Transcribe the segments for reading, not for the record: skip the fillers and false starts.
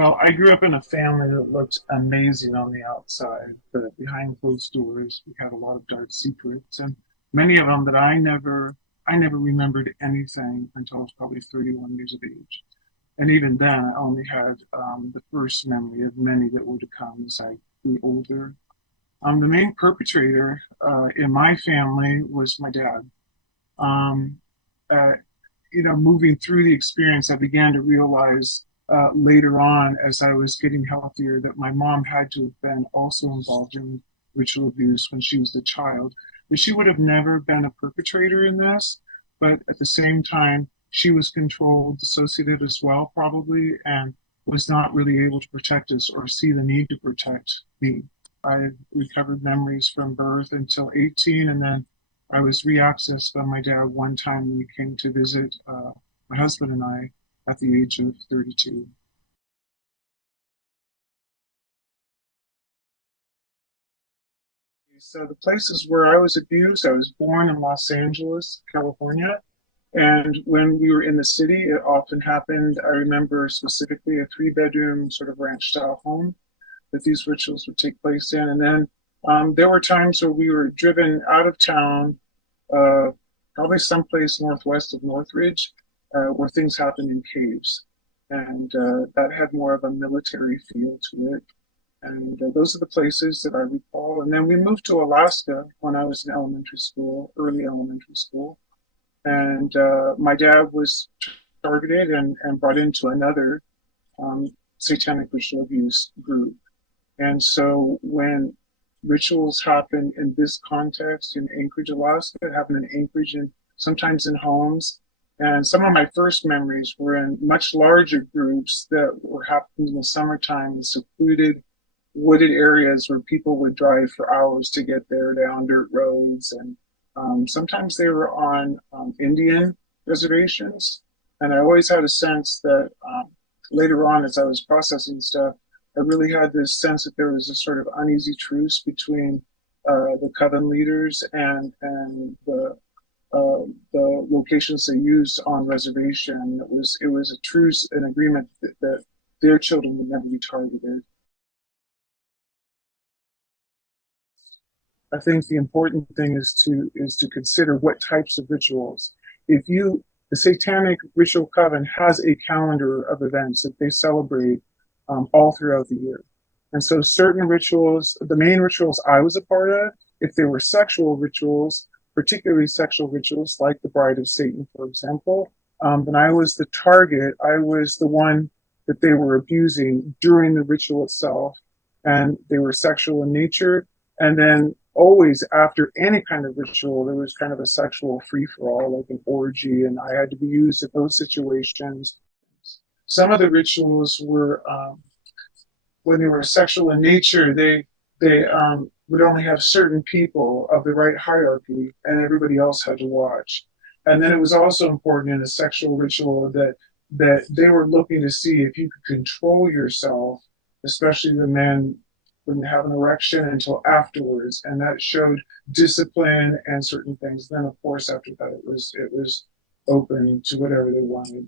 Well, I grew up in a family that looked amazing on the outside, but behind closed doors, we had a lot of dark secrets, and many of them that I never remembered anything until I was probably 31 years of age. And even then, I only had the first memory of many that were to come as I grew older. The main perpetrator in my family was my dad. Um, uh, Moving through the experience, I began to realize later on, as I was getting healthier, that my mom had to have been also involved in ritual abuse when she was a child. But she would have never been a perpetrator in this, but at the same time, she was controlled, dissociated as well, probably, and was not really able to protect us or see the need to protect me. I recovered memories from birth until 18, and then I was reaccessed by my dad one time when he came to visit my husband and I at the age of 32. So the places where I was abused, I was born in Los Angeles, California. And when we were in the city, it often happened. I remember specifically a three-bedroom sort of ranch style home that these rituals would take place in. And then there were times where we were driven out of town, uh, probably someplace northwest of Northridge, where things happened in caves. And that had more of a military feel to it. And those are the places that I recall. And then we moved to Alaska when I was in elementary school, early elementary school. And my dad was targeted and brought into another um, satanic ritual abuse group. And so when rituals happen in this context in Anchorage, Alaska, it happened in Anchorage and sometimes in homes. And some of my first memories were in much larger groups that were happening in the summertime in secluded, wooded areas where people would drive for hours to get there down dirt roads. And sometimes they were on Indian reservations. And I always had a sense that later on, as I was processing stuff, I really had this sense that there was a sort of uneasy truce between the coven leaders and the locations they used on reservation. It was a truce, an agreement that their children would never be targeted. I think the important thing is to consider what types of rituals. If you The Satanic Ritual Coven has a calendar of events that they celebrate all throughout the year. And so certain rituals, the main rituals I was a part of, if they were sexual rituals, particularly sexual rituals like the Bride of Satan, for example, then I was the target. I was the one that they were abusing during the ritual itself. And they were sexual in nature. And then always after any kind of ritual, there was kind of a sexual free for all, like an orgy, and I had to be used in those situations. Some of the rituals were, when they were sexual in nature, they would only have certain people of the right hierarchy, and everybody else had to watch. And then it was also important in a sexual ritual that they were looking to see if you could control yourself, especially the men wouldn't have an erection until afterwards, and that showed discipline and certain things. Then, of course, after that, it was open to whatever they wanted.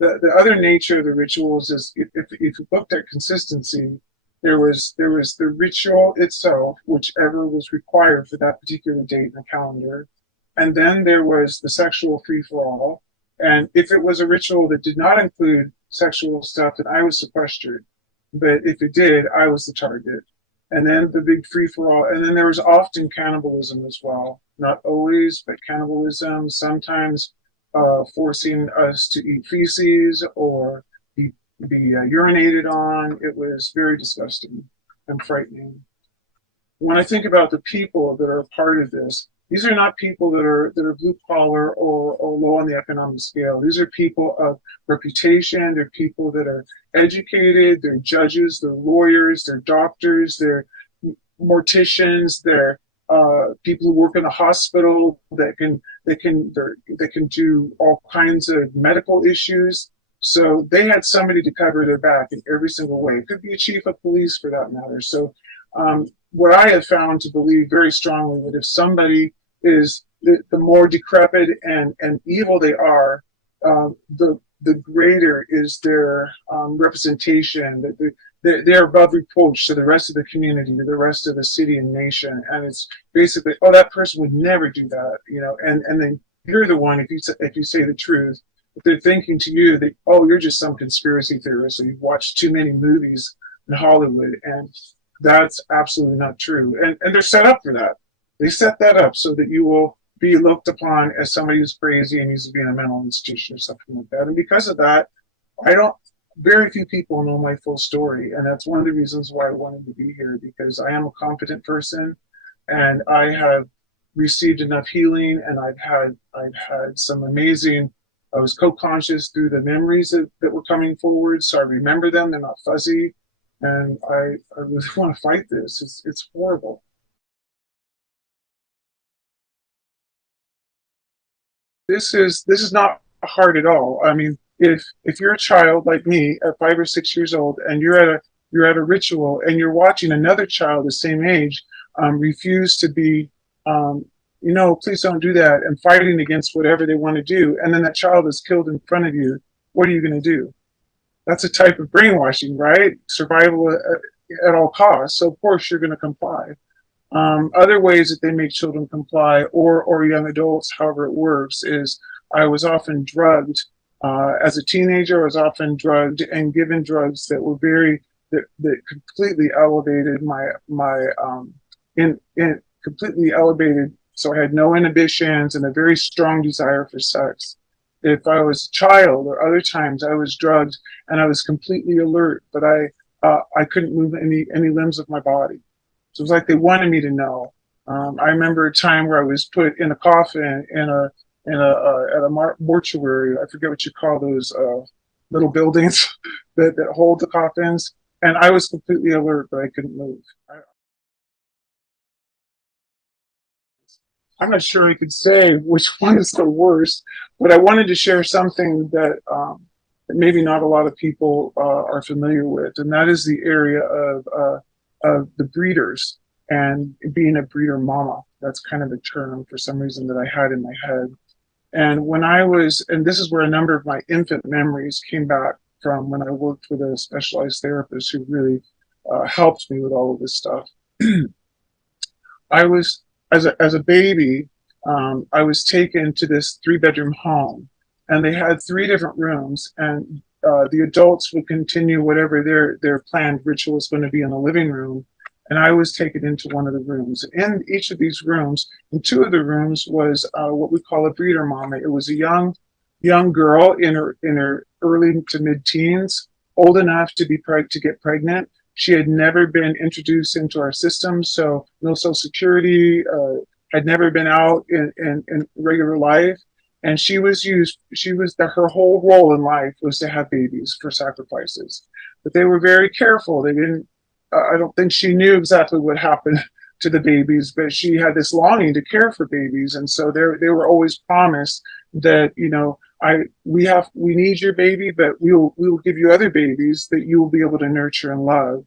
The other nature of the rituals is if you looked at consistency, there was the ritual itself, whichever was required for that particular date in the calendar, and then there was the sexual free for all. And if it was a ritual that did not include sexual stuff, then I was sequestered. But if it did, I was the target. And then the big free for all. And then there was often cannibalism as well. Not always, but cannibalism, sometimes forcing us to eat feces or be urinated on. It was very disgusting and frightening. When I think about the people that are a part of this, these are not people that are blue collar or low on the economic scale. These are people of reputation. They're people that are educated. They're judges. They're lawyers. They're doctors. They're morticians. They're people who work in a hospital that can do all kinds of medical issues. So they had somebody to cover their back in every single way. It could be a chief of police for that matter. So what I have found to believe very strongly that if somebody is the more decrepit and evil they are, the the greater is their representation, that they're above reproach to the rest of the community, to the rest of the city and nation. And it's basically, oh, that person would never do that, and then you're the one, if you say the truth, if they're thinking to you that, oh, you're just some conspiracy theorist, or you've watched too many movies in Hollywood, and that's absolutely not true. And they're set up for that. They set that up so that you will be looked upon as somebody who's crazy and needs to be in a mental institution or something like that. And because of that, I don't, very few people know my full story. And that's one of the reasons why I wanted to be here, because I am a competent person and I have received enough healing, and I've had some amazing, I was co-conscious through the memories that were coming forward. So I remember them, they're not fuzzy. And I really want to fight this. It's horrible. This is not hard at all. I mean, if you're a child like me at 5 or 6 years old, and you're at a ritual, and you're watching another child the same age refuse to be, please don't do that, and fighting against whatever they want to do, and then that child is killed in front of you, what are you going to do? That's a type of brainwashing, right? Survival at all costs. So of course you're going to comply. Other ways that they make children comply, or young adults, however it works, is I was often drugged. As a teenager, I was often drugged and given drugs that were that completely elevated in completely elevated. So I had no inhibitions and a very strong desire for sex. If I was a child, or other times I was drugged and I was completely alert, but I couldn't move any limbs of my body. So it was like they wanted me to know. I remember a time where I was put in a coffin at a mortuary. I forget what you call those little buildings that hold the coffins, and I was completely alert, but I couldn't move. I'm not sure I could say which one is the worst, but I wanted to share something that maybe not a lot of people are familiar with, and that is the area of the breeders and being a breeder mama. That's kind of a term for some reason that I had in my head. And and this is where a number of my infant memories came back from when I worked with a specialized therapist who really helped me with all of this stuff. I was, as a baby, I was taken to this 3-bedroom home, and they had 3 different rooms, and the adults would continue whatever their planned ritual was going to be in the living room, and I was taken into one of the rooms. In each of these rooms, in 2 of the rooms, was what we call a breeder mama. It was a young girl in her early to mid-teens, old enough to get pregnant. She had never been introduced into our system, so no Social Security, had never been out in regular life. And her whole role in life was to have babies for sacrifices. But they were very careful. They didn't, I don't think she knew exactly what happened to the babies, but she had this longing to care for babies. And so they were always promised that, we need your baby, but we will give you other babies that you will be able to nurture and love.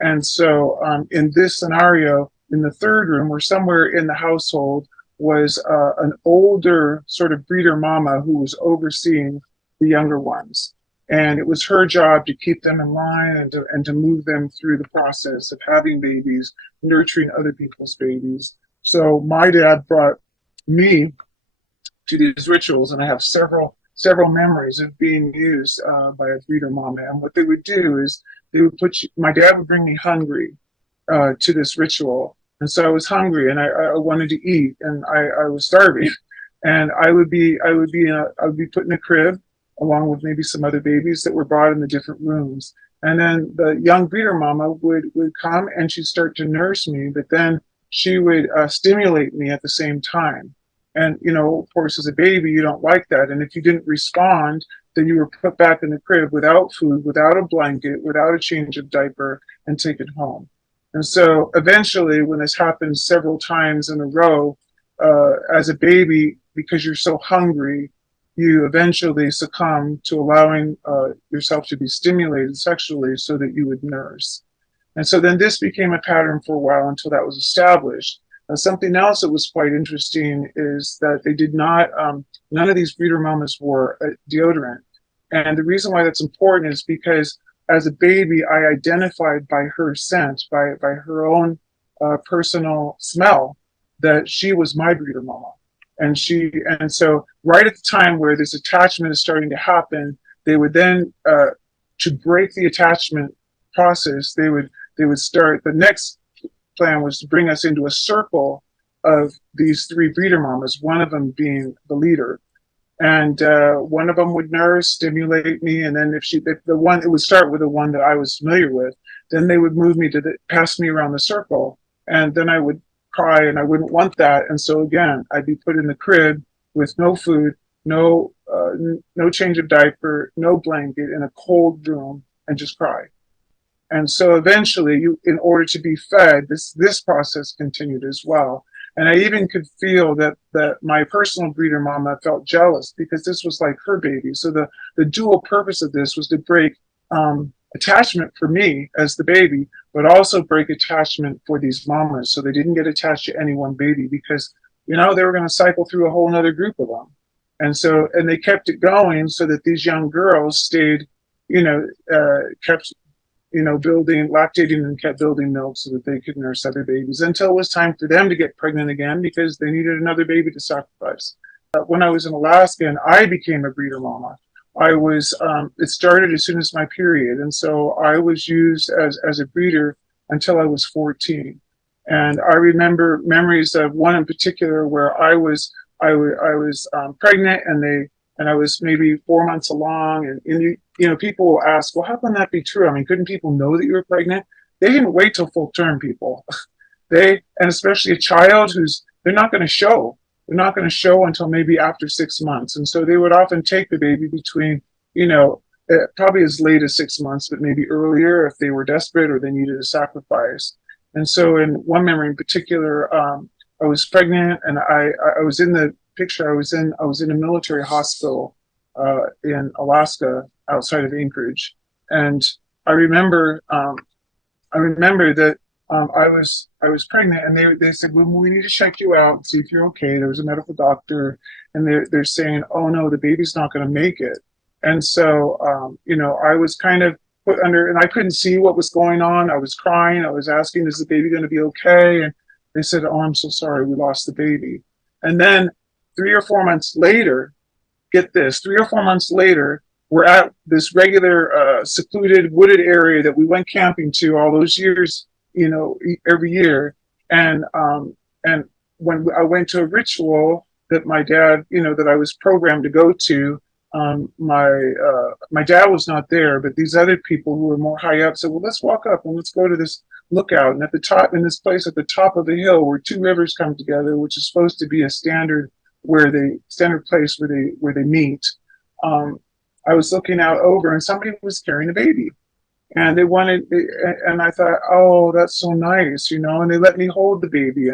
And so in this scenario, in the 3rd room, or somewhere in the household, was an older sort of breeder mama who was overseeing the younger ones. And it was her job to keep them in line and to move them through the process of having babies, nurturing other people's babies. So my dad brought me to these rituals, and I have several memories of being used by a breeder mama. And what they would do is my dad would bring me hungry to this ritual. And so I was hungry, and I wanted to eat, and I was starving. And I would be put in a crib along with maybe some other babies that were brought in the different rooms. And then the young breeder mama would come, and she'd start to nurse me, but then she would stimulate me at the same time. And, of course, as a baby, you don't like that. And if you didn't respond, then you were put back in the crib without food, without a blanket, without a change of diaper, and taken home. And so eventually, when this happened several times in a row, as a baby, because you're so hungry, you eventually succumb to allowing yourself to be stimulated sexually so that you would nurse. And so then this became a pattern for a while until that was established. Something else that was quite interesting is that they did not, none of these breeder mamas wore deodorant. And the reason why that's important is because as a baby, I identified by her scent, by her own personal smell, that she was my breeder mama. And so right at the time where this attachment is starting to happen, they would then, to break the attachment process, they would start, the next plan was to bring us into a circle of these three breeder mamas, one of them being the leader. And one of them would nurse, stimulate me, and then if the one, it would start with the one that I was familiar with. Then they would move me pass me around the circle, and then I would cry, and I wouldn't want that. And so again, I'd be put in the crib with no food, no change of diaper, no blanket, in a cold room, and just cry. And so eventually, in order to be fed, this process continued as well. And I even could feel that my personal breeder mama felt jealous because this was like her baby. So the dual purpose of this was to break attachment for me as the baby, but also break attachment for these mamas, so they didn't get attached to any one baby, because they were going to cycle through a whole other group of them. And they kept it going so that these young girls stayed, kept building, lactating, and kept building milk so that they could nurse other babies until it was time for them to get pregnant again because they needed another baby to sacrifice. When I was in Alaska and I became a breeder mama, it started as soon as my period. And so I was used as a breeder until I was 14. And I remember memories of one in particular where I was pregnant, and I was maybe 4 months along, and people will ask, well, how can that be true? I mean, couldn't people know that you were pregnant? They didn't wait till full term, people. And especially a child they're not going to show. They're not going to show until maybe after 6 months. And so they would often take the baby between, probably as late as 6 months, but maybe earlier if they were desperate or they needed a sacrifice. And so in one memory in particular, I was pregnant, and I was in the picture. I was in a military hospital in Alaska outside of Anchorage, and I remember that I was pregnant, and they said, well, we need to check you out and see if you're okay. There was a medical doctor, and they're saying, oh no, the baby's not going to make it. And so I was kind of put under, and I couldn't see what was going on. I was crying. I was asking, is the baby going to be okay? And they said, oh, I'm so sorry, we lost the baby. And then 3 or 4 months later, get this, 3 or 4 months later, we're at this regular secluded wooded area that we went camping to all those years, every year. And when I went to a ritual that my dad, that I was programmed to go to, my dad was not there, but these other people who were more high up said, well, let's walk up and let's go to this lookout. And at the top, in this place at the top of the hill where two rivers come together, which is supposed to be a standard place where they meet. I was looking out over, and somebody was carrying a baby, and and I thought, oh, that's so nice, and they let me hold the baby,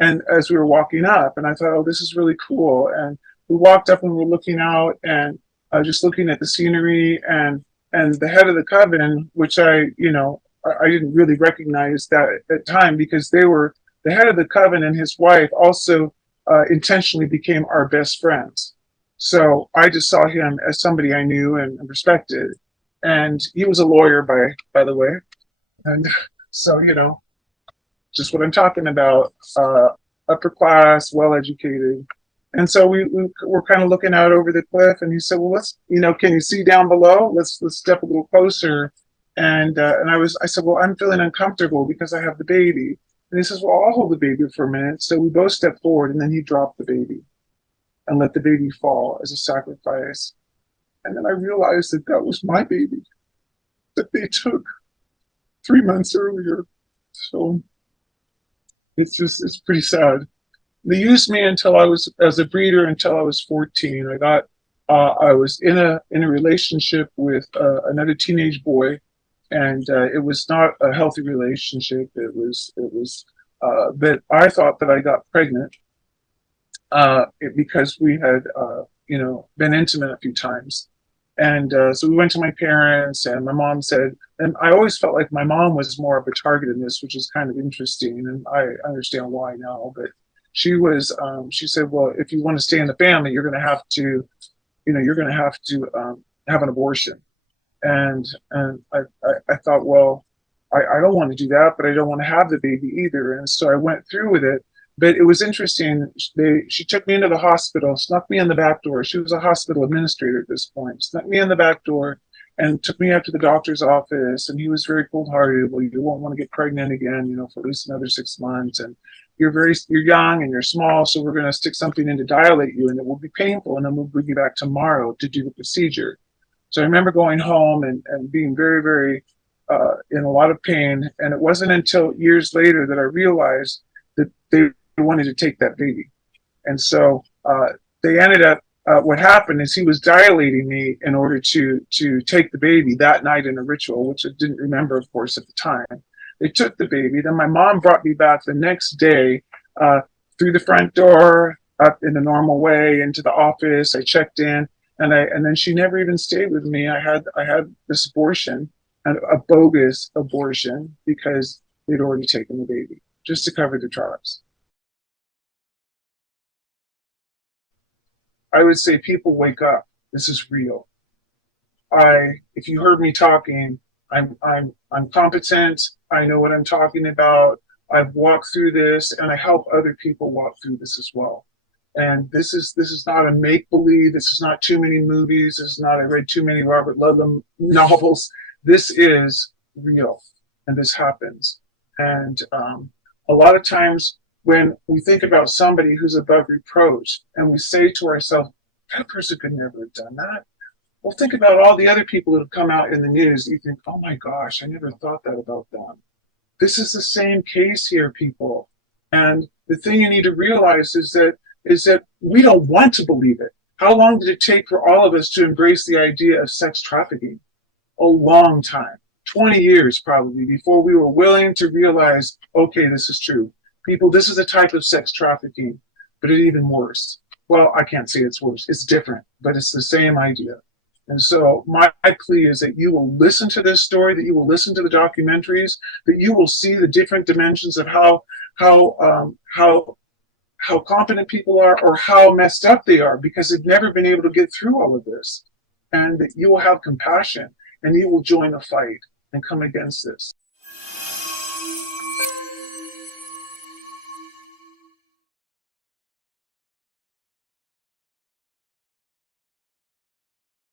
and as we were walking up, and I thought, oh, this is really cool. And we walked up and we're looking out, and just looking at the scenery, and the head of the coven, which I didn't really recognize that at that time, because the head of the coven and his wife also intentionally became our best friends. So I just saw him as somebody I knew and respected. And he was a lawyer, by the way. And so, just what I'm talking about, upper class, well-educated. And so we were kind of looking out over the cliff, and he said, well, can you see down below? Let's step a little closer. And I said, well, I'm feeling uncomfortable because I have the baby. And he says, well, I'll hold the baby for a minute. So we both stepped forward, and then he dropped the baby and let the baby fall as a sacrifice. And then I realized that was my baby that they took 3 months earlier. So it's pretty sad. They used me as a breeder until I was 14. I was in a relationship with another teenage boy, and it was not a healthy relationship. It was that I thought that I got pregnant because we had been intimate a few times. And so we went to my parents, and my mom said, and I always felt like my mom was more of a target in this, which is kind of interesting, and I understand why now. But she said, well, if you want to stay in the family, you're going to have to have an abortion. And I thought, well, I don't want to do that, but I don't want to have the baby either. And so I went through with it. But it was interesting. She took me into the hospital, snuck me in the back door. She was a hospital administrator at this point. Snuck me in the back door and took me out to the doctor's office. And he was very cold-hearted. Well, you won't want to get pregnant again, for at least another 6 months. And you're young and you're small, so we're going to stick something in to dilate you, and it will be painful. And then we'll bring you back tomorrow to do the procedure. So I remember going home and being very, very in a lot of pain. And it wasn't until years later that I realized that they wanted to take that baby. And so they ended up, what happened is he was dilating me in order to take the baby that night in a ritual, which I didn't remember, of course, at the time. They took the baby. Then my mom brought me back the next day through the front door, up in the normal way, into the office. I checked in. And then she never even stayed with me. I had this abortion, a bogus abortion, because they'd already taken the baby, just to cover the tracks. I would say, people, wake up. This is real. If you heard me talking, I'm competent. I know what I'm talking about. I've walked through this, and I help other people walk through this as well. And this is not a make-believe. This is not too many movies. This is not, I read too many Robert Ludlum novels. This is real, and this happens. And a lot of times when we think about somebody who's above reproach, and we say to ourselves, that person could never have done that. Well, think about all the other people that have come out in the news. You think, oh my gosh, I never thought that about them. This is the same case here, people. And the thing you need to realize is that we don't want to believe it. How long did it take for all of us to embrace the idea of sex trafficking? A long time, 20 years probably, before we were willing to realize, okay, this is true. People, this is a type of sex trafficking, but it's even worse. Well, I can't say it's worse. It's different, but it's the same idea. And so my plea is that you will listen to this story, that you will listen to the documentaries, that you will see the different dimensions of how competent people are, or how messed up they are, because they've never been able to get through all of this. And that you will have compassion, and you will join the fight and come against this.